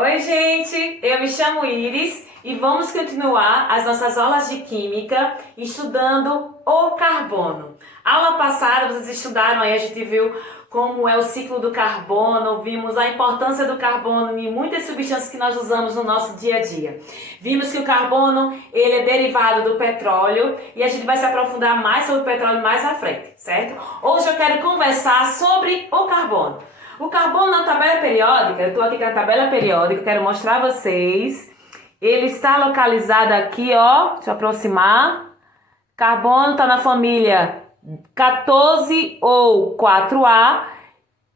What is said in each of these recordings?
Oi, gente! Eu me chamo Iris e vamos continuar as nossas aulas de Química estudando o carbono. Aula passada vocês estudaram aí, a gente viu como é o ciclo do carbono, vimos a importância do carbono em muitas substâncias que nós usamos no nosso dia a dia. Vimos que o carbono ele é derivado do petróleo e a gente vai se aprofundar mais sobre o petróleo mais à frente, certo? Hoje eu quero conversar sobre o carbono. O carbono na tabela periódica, eu estou aqui com a tabela periódica, eu quero mostrar a vocês. Ele está localizado aqui, ó, deixa eu aproximar. Carbono está na família 14 ou 4A.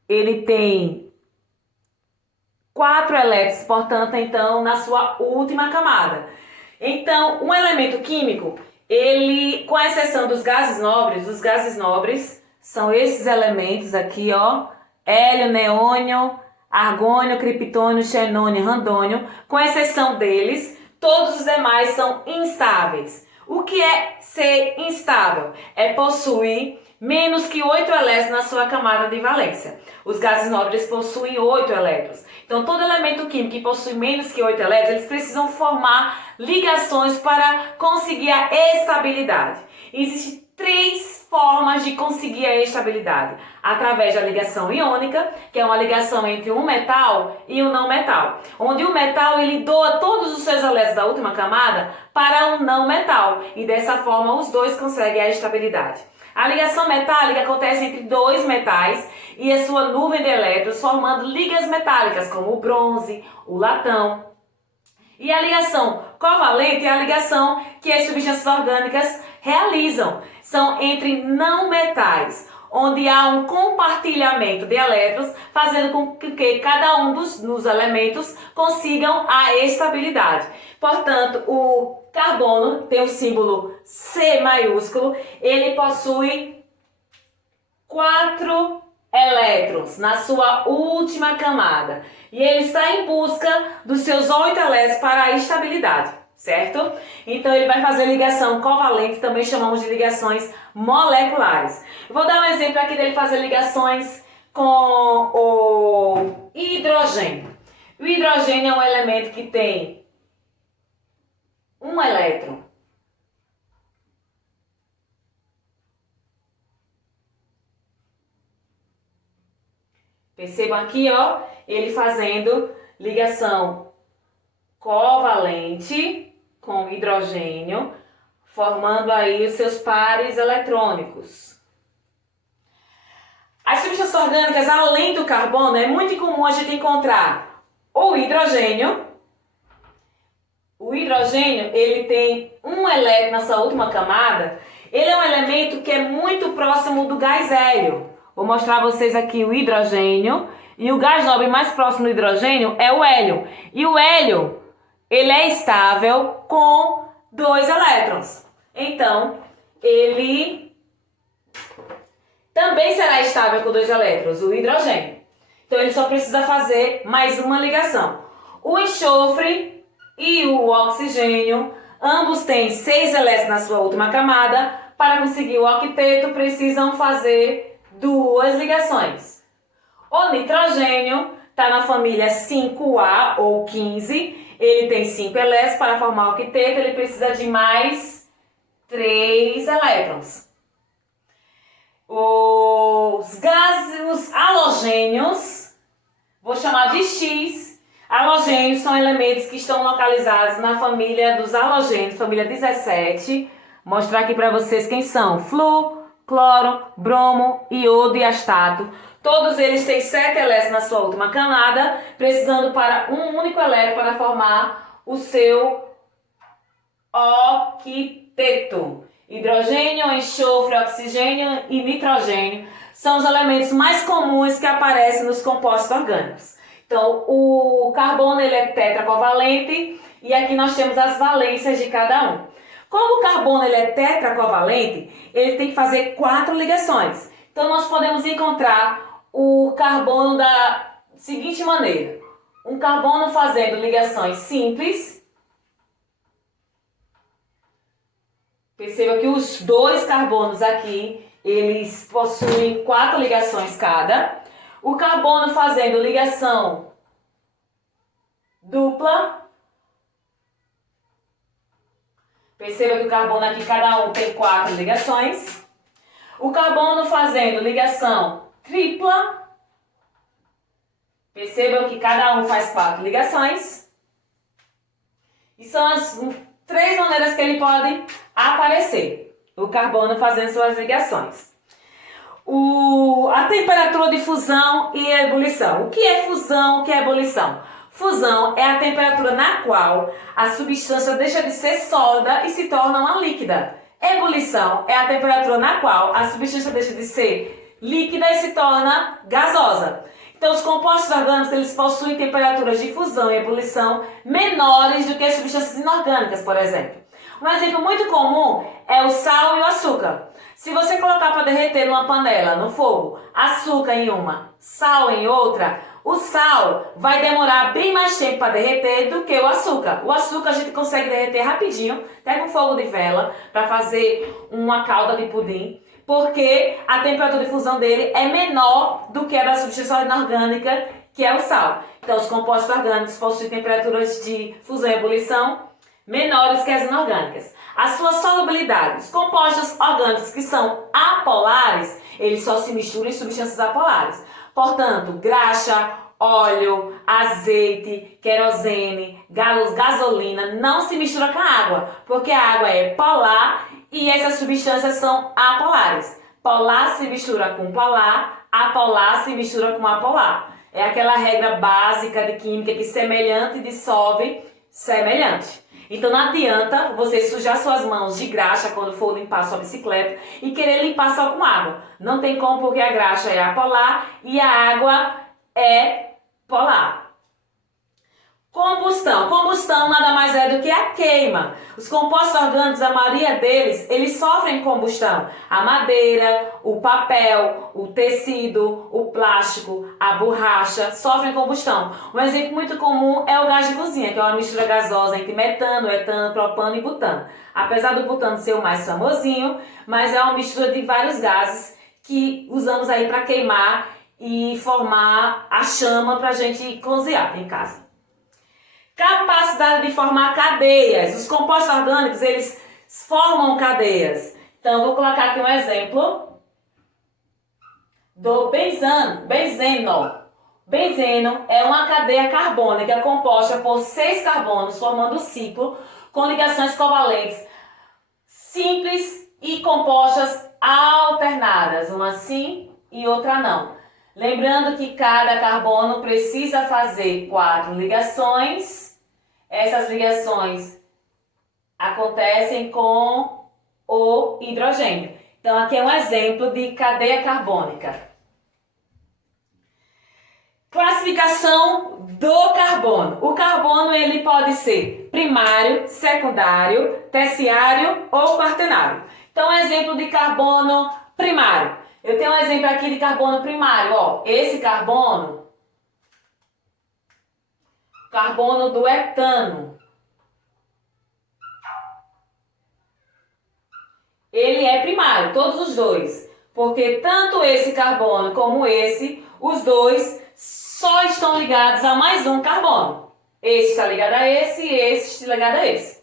Ele tem 4 elétrons, portanto, então, na sua última camada. Então, um elemento químico, ele, com exceção dos gases nobres, os gases nobres são esses elementos aqui, ó. Hélio, neônio, argônio, criptônio, xenônio, randônio. Com exceção deles, todos os demais são instáveis. O que é ser instável? É possuir menos que 8 elétrons na sua camada de valência. Os gases nobres possuem 8 elétrons. Então, todo elemento químico que possui menos que 8 elétrons, eles precisam formar ligações para conseguir a estabilidade. Existem 3 formas de conseguir a estabilidade. Através da ligação iônica, que é uma ligação entre um metal e um não metal. Onde o metal ele doa todos os seus elétrons da última camada para um não metal. E dessa forma os dois conseguem a estabilidade. A ligação metálica acontece entre 2 metais e a sua nuvem de elétrons formando ligas metálicas, como o bronze, o latão. E a ligação covalente é a ligação que as substâncias orgânicas realizam. São entre não metais, onde há um compartilhamento de elétrons, fazendo com que cada um dos elementos consigam a estabilidade. Portanto, o carbono tem o símbolo C maiúsculo, ele possui 4 elétrons na sua última camada. E ele está em busca dos seus 8 elétrons para a estabilidade, certo? Então ele vai fazer ligação covalente, também chamamos de ligações moleculares. Vou dar um exemplo aqui dele fazer ligações com o hidrogênio. O hidrogênio é um elemento que tem um elétron. Percebam aqui, ó, ele fazendo ligação covalente com hidrogênio, formando aí os seus pares eletrônicos. As substâncias orgânicas, além do carbono, é muito comum a gente encontrar o hidrogênio. O hidrogênio, ele tem um elétron na sua última camada. Ele é um elemento que é muito próximo do gás hélio. Vou mostrar a vocês aqui o hidrogênio. E o gás nobre mais próximo do hidrogênio é o hélio. E o hélio, ele é estável com 2 elétrons. Então, ele também será estável com 2 elétrons, o hidrogênio. Então, ele só precisa fazer mais uma ligação. O enxofre e o oxigênio, ambos têm 6 elétrons na sua última camada. Para conseguir o octeto, precisam fazer 2 ligações. O nitrogênio está na família 5A ou 15. Ele tem 5 elétrons. Para formar o octeto, ele precisa de mais 3 elétrons. Os gases, os halogênios, vou chamar de X. Halogênios são elementos que estão localizados na família dos halogênios, família 17. Vou mostrar aqui para vocês quem são. Fluor, cloro, bromo, iodo e astato. Todos eles têm 7 elétrons na sua última camada, precisando para um único elétron para formar o seu octeto. Hidrogênio, enxofre, oxigênio e nitrogênio são os elementos mais comuns que aparecem nos compostos orgânicos. Então, o carbono ele é tetracovalente e aqui nós temos as valências de cada um. Como o carbono ele é tetracovalente, ele tem que fazer 4 ligações. Então, nós podemos encontrar o carbono da seguinte maneira. Um carbono fazendo ligações simples. Perceba que os 2 carbonos aqui, eles possuem 4 ligações cada. O carbono fazendo ligação dupla. Perceba que o carbono aqui, cada um tem 4 ligações. O carbono fazendo ligação tripla. Percebam que cada um faz 4 ligações. E são as 3 maneiras que ele pode aparecer. O carbono fazendo suas ligações. A temperatura de fusão e ebulição. O que é fusão, o que é ebulição? Fusão é a temperatura na qual a substância deixa de ser sólida e se torna uma líquida. Ebulição é a temperatura na qual a substância deixa de ser líquida e se torna gasosa. Então, os compostos orgânicos eles possuem temperaturas de fusão e ebulição menores do que as substâncias inorgânicas, por exemplo. Um exemplo muito comum é o sal e o açúcar. Se você colocar para derreter numa panela, no fogo, açúcar em uma, sal em outra, o sal vai demorar bem mais tempo para derreter do que o açúcar. O açúcar a gente consegue derreter rapidinho, até com fogo de vela, para fazer uma calda de pudim, porque a temperatura de fusão dele é menor do que a da substância inorgânica, que é o sal. Então, os compostos orgânicos possuem temperaturas de fusão e ebulição menores que as inorgânicas. A sua solubilidade. Os compostos orgânicos que são apolares, eles só se misturam em substâncias apolares. Portanto, graxa, óleo, azeite, querosene, gasolina não se mistura com a água, porque a água é polar e essas substâncias são apolares. Polar se mistura com polar, apolar se mistura com apolar. É aquela regra básica de química que semelhante dissolve semelhante. Então não adianta você sujar suas mãos de graxa quando for limpar sua bicicleta e querer limpar só com água. Não tem como, porque a graxa é apolar e a água é polar. Combustão. Combustão nada mais é do que a queima. Os compostos orgânicos, a maioria deles, eles sofrem combustão. A madeira, o papel, o tecido, o plástico, a borracha sofrem combustão. Um exemplo muito comum é o gás de cozinha, que é uma mistura gasosa entre metano, etano, propano e butano. Apesar do butano ser o mais famosinho, mas é uma mistura de vários gases que usamos aí para queimar e formar a chama para a gente cozinhar em casa. Capacidade de formar cadeias. Os compostos orgânicos, eles formam cadeias. Então, eu vou colocar aqui um exemplo do benzeno. Benzeno é uma cadeia carbônica composta por 6 carbonos, formando um ciclo com ligações covalentes simples e compostas alternadas, uma sim e outra não. Lembrando que cada carbono precisa fazer 4 ligações. Essas ligações acontecem com o hidrogênio. Então, aqui é um exemplo de cadeia carbônica. Classificação do carbono. O carbono ele pode ser primário, secundário, terciário ou quaternário. Então, um exemplo de carbono primário. Eu tenho um exemplo aqui de carbono primário, ó. Esse carbono do etano. Ele é primário, todos os dois. Porque tanto esse carbono como esse, os dois só estão ligados a mais um carbono. Esse está ligado a esse e esse está ligado a esse.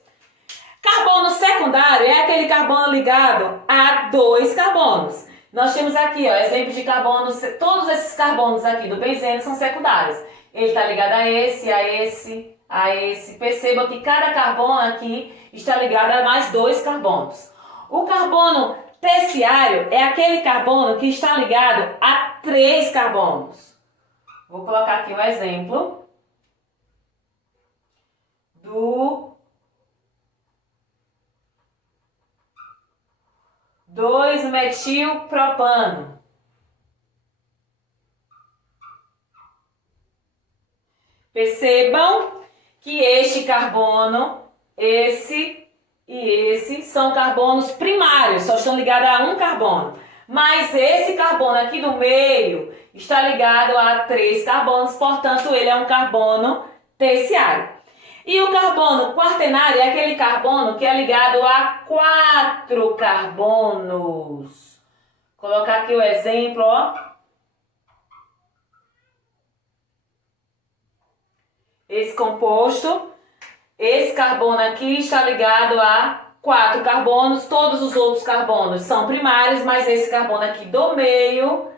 Carbono secundário é aquele carbono ligado a 2 carbonos. Nós temos aqui, ó, exemplo de carbono, todos esses carbonos aqui do benzeno são secundários. Ele está ligado a esse, a esse, a esse. Perceba que cada carbono aqui está ligado a mais 2 carbonos. O carbono terciário é aquele carbono que está ligado a 3 carbonos. Vou colocar aqui um exemplo do 2-metilpropano. Percebam que este carbono, esse e esse são carbonos primários, só estão ligados a um carbono. Mas esse carbono aqui do meio está ligado a 3 carbonos, portanto ele é um carbono terciário. E o carbono quaternário é aquele carbono que é ligado a 4 carbonos. Vou colocar aqui o exemplo, ó. esse composto. Esse carbono aqui está ligado a 4 carbonos. Todos os outros carbonos são primários, mas esse carbono aqui do meio,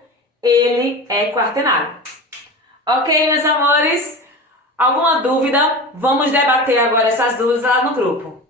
ele é quaternário. Ok, meus amores? Alguma dúvida? Vamos debater agora essas dúvidas lá no grupo.